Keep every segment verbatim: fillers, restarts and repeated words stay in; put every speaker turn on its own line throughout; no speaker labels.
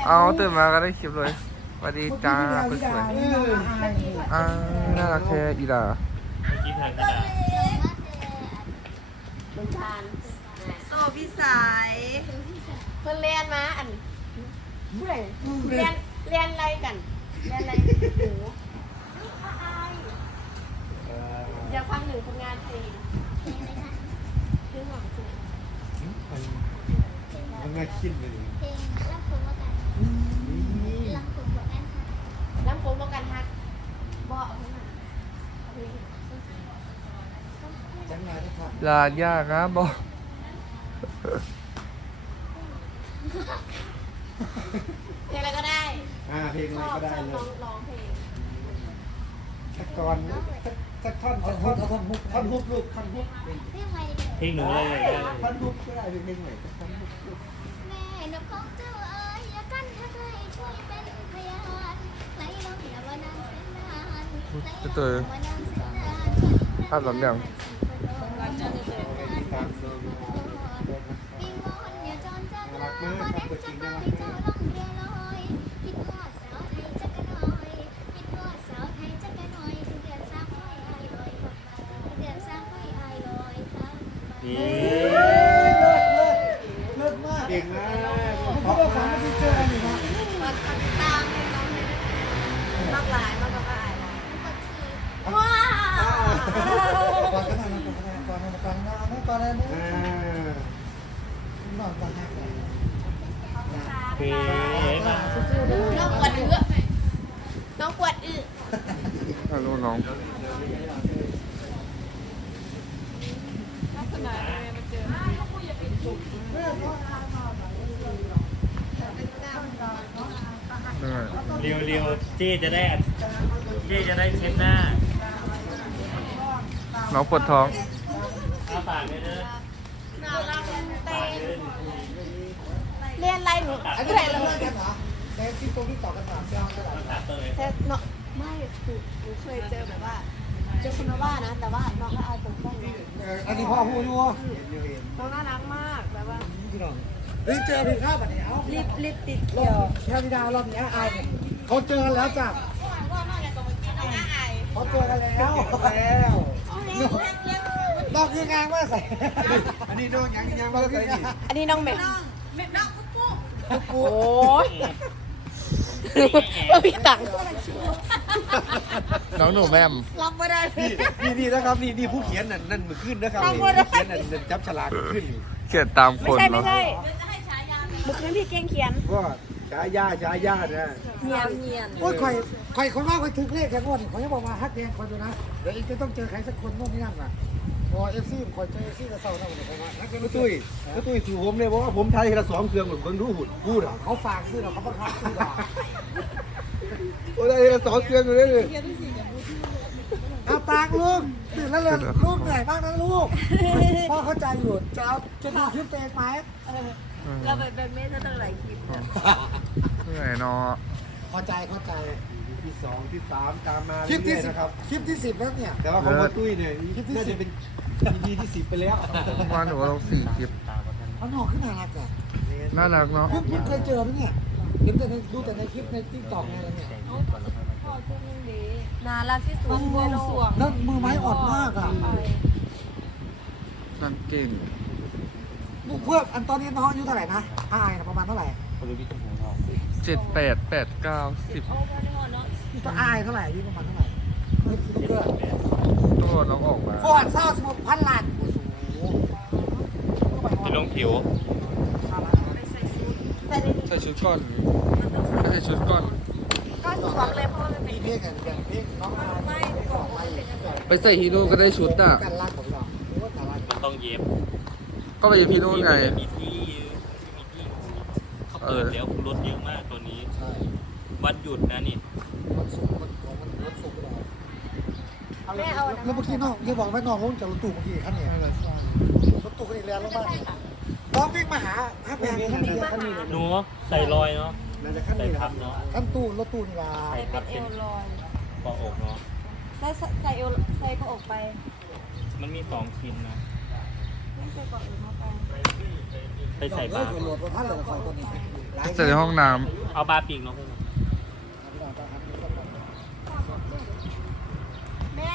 เอาตื่นมาก็ได้คลิปเลยสวัสดีจ้าคุณสวยอ่าน่ารักแค่อีดา
กินทางกระดาษ
เป็นชาน
โซ่พี่สาย
เพื่อนเรียนมาอันผู้ใดเรียนเรียนอะไรกันเรียนอะไรหนูอยากฟังหนึ่งผลงานเพลงเพลงหวังสุด
มันน่าคิดเลย
เพลงรักผมว่ากันรักผมว่ากันค่ะ
น้ำโค้งกันฮักบ่เอาขึ้นมา
จังไรนะครับ
ลายากนะบอก
เพลงอะไรก็ได้
อ่าเพลงอะไรก็ได้เลย
ร้องเพลง
ตะกอนตะท่อนท่อนท่อนฮุกท่อนฮุกลูกท่อนฮุก
เรื่องอะไรดี
เพลงหนูเลย
ท่อนฮุกก็ได้เพลงไหนท่อนฮุก
แม่นกของเจ้าเอ๋ยอย่ากั้นถ้าใครช่วยเป็นพยานไหลลงอย่ามานานแสนนานไหลลงอย่ามานานแสนนาน
ภาพหลังอย่าง
ตามโซน
วิงวอนอย่าจรจัดลาขอแดนจักไปเจ้าล่องเรือลอยคิดว่าสาวไทยจักกะน้อยคิดว่าสาวไทยจักกะน้อยถึงเดือนสามค่อยอายลอยถึงเดือนสามค่อยอายลอยทั้ง
นี่
เลิศมากเก่งมากเพราะว่าฝันไม่ได้เจอกันอีกนะ
มันตามให้น้องเลยมากหลายมากก็อายว้า
ก่อนก็ได้ก่อนก็ได้ก่อนนะก่อนนะก่อนนะนอนก่อนนะ
เพลงมา
น้องปวดอื้อน้องปวดอื้อ
ฮัลโหลน้องเหนื่อย
เรียวๆจี้จะได้จี้จะได้เช็ดหน้า
น้องปวดท้อง
อ้าปากเลยเด้อ
น่ารักเต้
ปากเลย
เรียนอะไรหนู
อันนี้
เรียน
เรา
อะไร
เลิกกันเหรอแต่ที่ตรงที่ต่อกันสามเจ้าเท่าไหร่
ปากเลย
แต่เนาะไม่คือหนูเคยเจอแบบว่าเจอคุณว่านะ แต่ว่าน้องก็เอาตรงต้องนะ
อันนี้พ่อพูดอยู่
น้องน่ารักมากแบบว่า
พี่น้องเฮ้ยเจอผิดข้าวแบบนี้เอา
ลิปลิปติด
ร
เขีย
อ
ว
บแค่พี่ดาวรอบนี้อายเขาเจอกันแล้วจ้ะ
ว่าน้องอยากจะมากินน้องน่าอาย
เขาเจอกันแล้วแล้วนอกคืองานว่าใส่อันนี้นอกยังยังว่าใส่ดิ
อันนี้น้องเมย์
น้องกุ๊กกุ๊ก
โอ้ยว่าพี่ตัง
น้องหนูแมม
รับไม่ได้
นี่นี่นะครับนี่นี่ผู้เขียนนั่นนั่นมือขึ้นนะครับนี่ผู้เขียนนั่นจับฉลากขึ้น
เขียนตามค
ไม่
น
ใช่ไม่
เนาะ
ใช่มึกนั้นพี่เก่งเขียน
ก็ช้าย่าช้าย่านะ
เนียนเนียน
โอ้ยใครใครคนว่าใครถึงเลขแค่งวดเขาจะบอกมาฮักแดงคนดูนะเดี๋ยวอีกจะต้องเจอใครสักคนโน่นนี่นั่นว่ะพอเอฟซีคอยเจอเอฟซีจะเศร้าหน้าหมดเลยว่านักเรียนตุ้ยนักตุ้ยสู่ผมเลยเพราะว่าผมไทยละสองเครื่องหมดเบิ่งดูหุ่นพูดเขาฝากซื้อหรอเขาบังคับซื้อหรอโอ้ยไทยละสองเครื่องอยู่เลยเลยเอาปากลูกตื่นแล้วเลยลูกเหนื่อยมากนะลูกพ่อเข้าใจอยู่จะเอาจะดูคลิปตัวเองไหม
เราเป็นเป็นเมสตั้งหลายคลิป
เหนื่อยเนาะ
เข้าใจเข้าใจที่สองที่สามตามมาคลิปที่สิบคลิปที่สิบแล้วเนี่ยแต่ว่าของพ่อตุ้ยเนี่ยคลิปที่สิบเป็นดีที่สิบไปแล้ว
วันหนูก็ต้องสี่คลิป
เขาหนอกขึ้นน่ารักอ่ะ
น่ารักเนาะ
เพิ่งเคยเจอนะเนี่ยเห็นแต่ในดูแต่ในคลิปในติ๊กต็อกไงเนี่ย
น่ารักที่สุดในโลก
แล้วมือไม้อ่อนมากอ่ะ
นั่นเก่ง
ลูกเพื่อนอันตอนนี้น้องอายุเท่าไหร่นะอายนะประมาณเท่าไหร่
เจ็ดแปดแปดเก้าสิบ
ก็อายเท่าไหร่อายุประมาณเท่าไหร่ลูกเพื่อน
ตัวน้องออกมา
ฟอนเศร้าสมบพันล้านโอ้โห
เป็นลงผิว
ใส่ชุดก่อนไม่ใส่ชุดก่อน
ก็สวมเลยเพราะว่ามันเป็น
มีเพลงกันอย่างเพลงน้องอายไม่ออกมาอีก
ไปใส่ฮีโร่ก็ได้ชุดอ่ะ
การรักของเราหรือว่าการรัก
มันต้องเย็บ
ก็ไปอยู่พี่นู่นไง
มีที่มีที่เขาเปิดแล้วรถเยอะมากตัวนี้
ใช่
วันหยุดนะนี่
มันสูงมันของมันรถสูงเรา
แม่เอา
แล้วเมื่อกี้น้องที่บอกไม่น้องลงจากรถตู้เมื่อกี้ขั้นเนี่ยรถตู้คันนี้แรงลงมากน้องวิ่งมาหาฮักแพงขั้นนี้ขั้นนี้
หนูใส่รอยเนาะ
น่าจะขั้น
ใส่
นี้
พับเนาะ
ขั้นตู้รถตู้นี่ละ
ใส่พับเป็นเกาะอกเนาะ
แล้วใส่เอวใส่ก็ออกไป
มันมีสองชิ้นนะ
ไม่ใส่ก่อนอื่นเข้าไป
ไปใส่
บ้า
บาน
โหลดรถท่านเลยคอยตัวนี้
ใส่ในห้องน้
เ
เอาปลาปีกเนาะ
แม่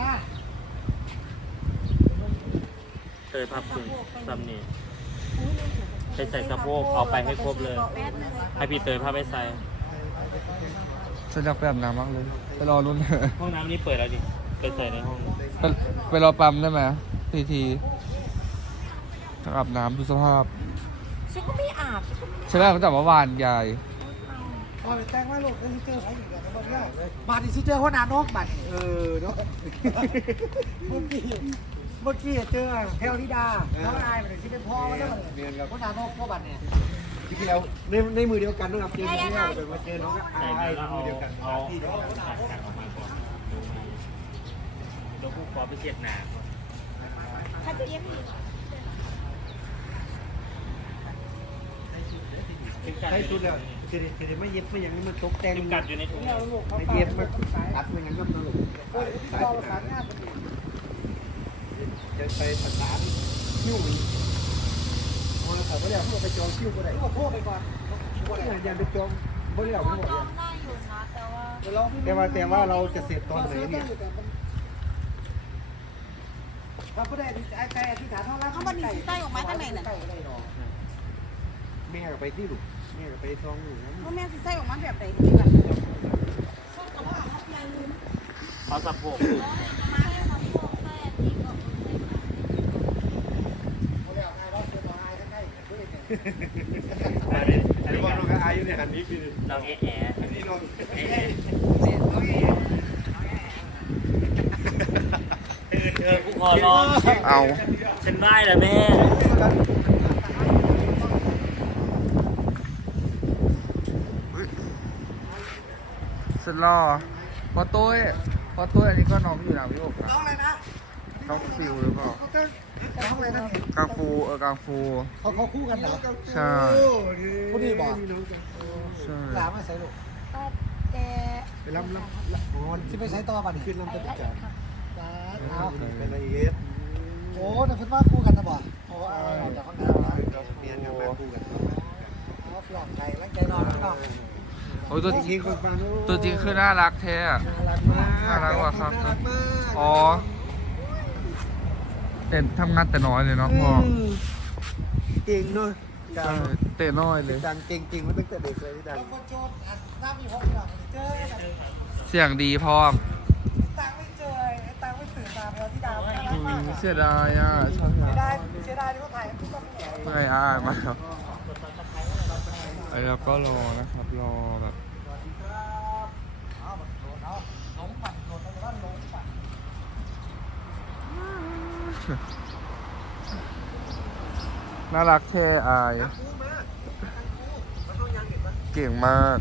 เคยพับคุณซัมนี่ไปใส่สะโพกเอาไปให้ครบเลย
แป๊บนึง
ให้พี่เตยพาไปใส่
ฉันอยากไปอาบน้ำมากเลยไปรอรุ่น
ห้องน้ำนี้เปิดแล้วดิไปใส่ในห้อง
ไปไปรอปั๊มได้ไหมทีทีอาบน้ำดูสภาพ
ฉันก็ไม่อาบฉันก็ไม่
ใช่ไหมตั้งแต่เมื่อวานยาย
พอไปแต่งไว้ลูกแล้วซิเจอร์ใครอีกอย่างบ้างเนี่ยบัตรซิเจอร์หัวหน้านกบัตรเออเนาะเมื่อกี้เมื่อกี้เจอแพลวธิดาน้องอายมันที่เป็นพ่อแล้วมันหัวหน้านกพ่อบัตรเนี่ยจริงๆแล้วในในมือเดียวกันนะครับเจอน้องเนี่ยเดี๋ยวมาเจอน้องอาย
ใส่
ใน
แล้วเอา
มือเดียวกัน
เอาเอาตัดออกมาก่อนแล้วผู้ขอไปเช็ดหนา
ถ้าจะเย็บอีก
ใช้สุดแล้วจะได้จะได้ไม่เย็บไม่อย่างนี้มันตกแต่ง
กัดอยู่ในถุง
ไม่เย็บมันตัดไม่อย่างนั้นมันสายสายงานจะไปภาษาคิ้วพอเราถ่ายไปแล้วพวกไปจองคิ้วก็ได้พวกพวกไปก่อนพวกอย่าไปจองไม่ได้เอาไม่หมด
จองได้อยู่นะแต่ว่า
แต่ว่าแต่ว่าเราจะเสร็จตอนไหนเนี่ยพระพุทธเจ้าแต่ที่ฐานเท่าไร
เอาบันนี้ใต้ออกมาตั้งไหนน่ะ
แม่ก็ไปที่ลูกแม่ก็ไปท้องอยู่นะ
ว่าแม่สิใส่ออกมาแบบไหนดีกว่า
เอาสะโพก
อันนี้อันนี้บอกน้องอายุเนี่ยอันนี้คือ
น้องแอะแอะ
อันนี้น้อง
แอะ
เอ๊ะ
แอะเออกูขอร้อง
เอา
ฉันไหว้แล้วแม่
สุดรอพอตุ้ยพอตุ้ยอันนี้ก็น้องอยู่นะพี่โอ๊ค
น้องอะไรนะ
น้องฟิวหรือเปล่า
น้องอะไรนะ
กางฟูเออกางฟู
เขาเขาคู่กันเหรอ
ใช่
ผู้ดีบอก
ใช่
ลามาใส่ลูก
แต่
ไปลำลำอ๋อที่ไปใช้ต่อป่ะนี่ขึ้นลำตะจับเอาเป็นละเอียดโอ้แต่เพิ่นว่าคู่กันนะบ่โอ้เอาจากข้างหน้าเปลี่ยนกันมาคู่กันเอาปลอกใจรักใจนอนแล้วก็
โอ้ยตัว
จริงคนฟัง
ตัวจริงคือน่ารักแท้อะ
น่ารักมาก
น่ารักกว่าครับ
น่ารักมาก
อ๋อแต่ทำงานแต่น้อยเลยเนาะพ่อ
เก่งเนาะ
ใช่เตะน้อยเลย
ดังเก่งจริงมาตั้งแต่เด็กเลยดัง
เสียงดีพร้อม
ตังไม่เจอไอ้ตังไม่ตื่นมาแล้วที่ดาวน่ารั
อื
กมาก
มเสียดายอ่ะชอบ
เสีย
อ่ะ
ดายเสียดายที่เขาถ่ายทุกคนเนี่ย
เมื่อยอ้ายมากครับแล้วก็รอนะครับรอแบบ
เอาบัตรโดนเอาหลงปั่นโดนแต่ว่าหลงปั่น
น่ารักแท้อาย
กูมามันต้องยังเห็นปะ
เก่งมาก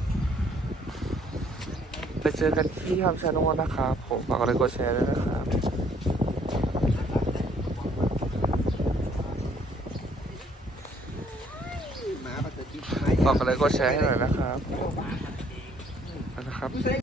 ไปเจอกันที่ทำชาแนลนะครับ ผมฝากกดไลค์กดแชร์ด้วยนะครับ
หมาปัจจุบัน
ฝากกดไลค์กดแชร์ให้หน่อยนะครับนะครับ